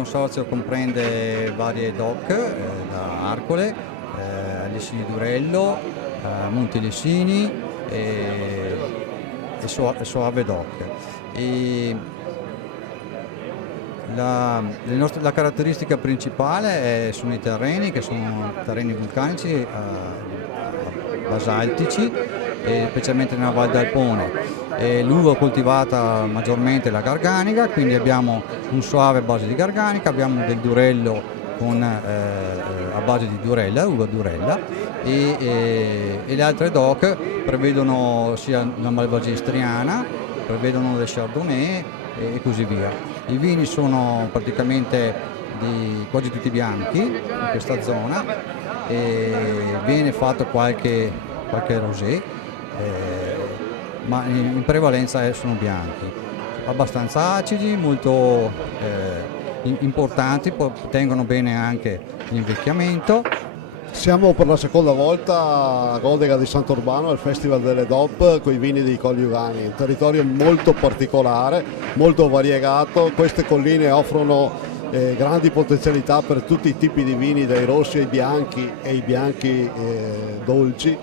consorzio comprende varie DOC, da Arcole, Lessini Durello, Monti Lessini e Soave DOC. La caratteristica principale sono i terreni, che sono terreni vulcanici basaltici, specialmente nella Val d'Alpone. L'uva coltivata maggiormente è la garganica, quindi abbiamo un soave a base di garganica, abbiamo del durello a base di durella, uva durella, e le altre DOC prevedono sia la malvagestriana, prevedono del chardonnay e così via. I vini sono praticamente quasi tutti bianchi in questa zona, e viene fatto qualche rosé, ma in prevalenza sono bianchi, abbastanza acidi, molto importanti, tengono bene anche l'invecchiamento. Siamo per la seconda volta a Godega di Sant'Urbano al Festival delle DOP con i vini dei Colli Ugani, un territorio molto particolare, molto variegato. Queste colline offrono grandi potenzialità per tutti i tipi di vini, dai rossi ai bianchi e i bianchi dolci.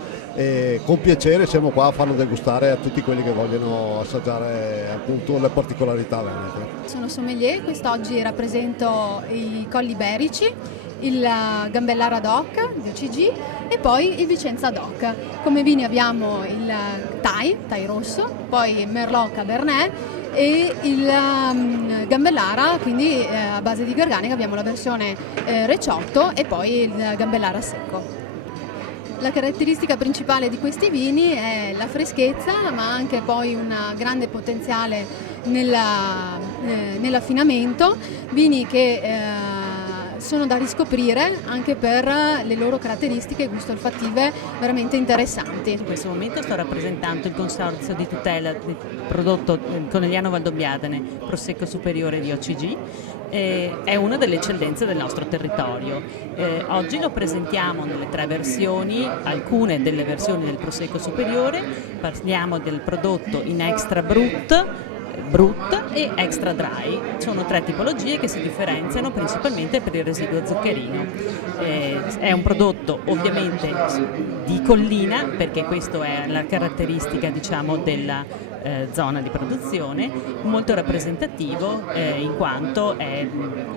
Con piacere siamo qua a farlo degustare a tutti quelli che vogliono assaggiare appunto le particolarità venete. Sono sommelier, quest'oggi rappresento i Colli Iberici, il Gambellara DOC di OCG e poi il Vicenza DOC. Come vini abbiamo il Thai rosso, poi Merlot Cabernet e il Gambellara, quindi a base di garganica abbiamo la versione Recioto e poi il Gambellara secco. La caratteristica principale di questi vini è la freschezza, ma anche poi un grande potenziale nell'affinamento, vini che sono da riscoprire anche per le loro caratteristiche gusto-olfattive veramente interessanti. In questo momento sto rappresentando il consorzio di tutela del prodotto Conegliano Valdobbiadene Prosecco Superiore di OCG. È una delle eccellenze del nostro territorio. Oggi lo presentiamo nelle tre versioni, alcune delle versioni del Prosecco Superiore. Parliamo del prodotto in Extra Brut e Extra Dry. Sono tre tipologie che si differenziano principalmente per il residuo zuccherino. È un prodotto ovviamente di collina, perché questa è la caratteristica, diciamo, della zona di produzione, molto rappresentativo in quanto è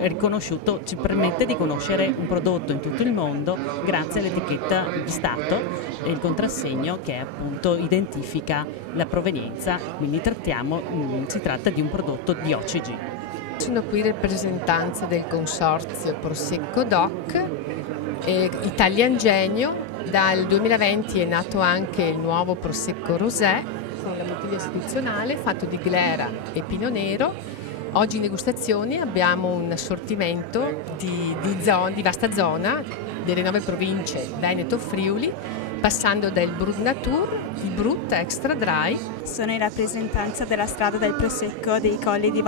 riconosciuto, ci permette di conoscere un prodotto in tutto il mondo grazie all'etichetta di Stato e il contrassegno che appunto identifica la provenienza, quindi si tratta di un prodotto di OCG. Sono qui in rappresentanza del consorzio Prosecco DOC Italian Genio. Dal 2020 è nato anche il nuovo Prosecco Rosé con la bottiglia istituzionale fatto di glera e pino nero. Oggi in degustazioni abbiamo un assortimento di vasta zona delle 9 province Veneto-Friuli, passando dal Brut Nature, il Brut Extra Dry. Sono in rappresentanza della strada del Prosecco dei Colli di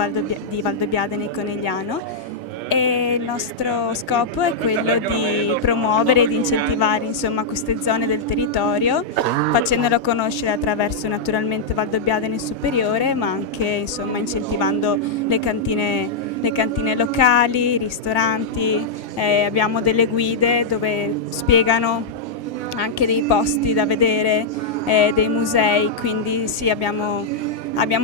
Valdobbiadene e Conegliano, e il nostro scopo è quello di promuovere e di incentivare queste zone del territorio, facendolo conoscere attraverso naturalmente Valdobbiadene Superiore, ma anche incentivando le cantine locali, i ristoranti. Abbiamo delle guide dove spiegano anche dei posti da vedere, dei musei, quindi sì, abbiamo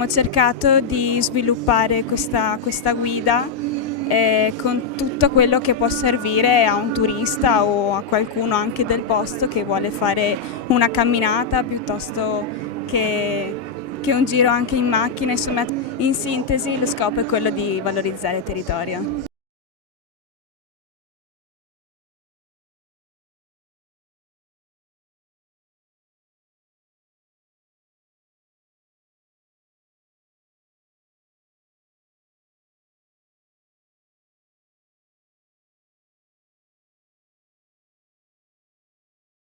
cercato di sviluppare questa guida con tutto quello che può servire a un turista o a qualcuno anche del posto che vuole fare una camminata piuttosto che un giro anche in macchina. Insomma, in sintesi lo scopo è quello di valorizzare il territorio.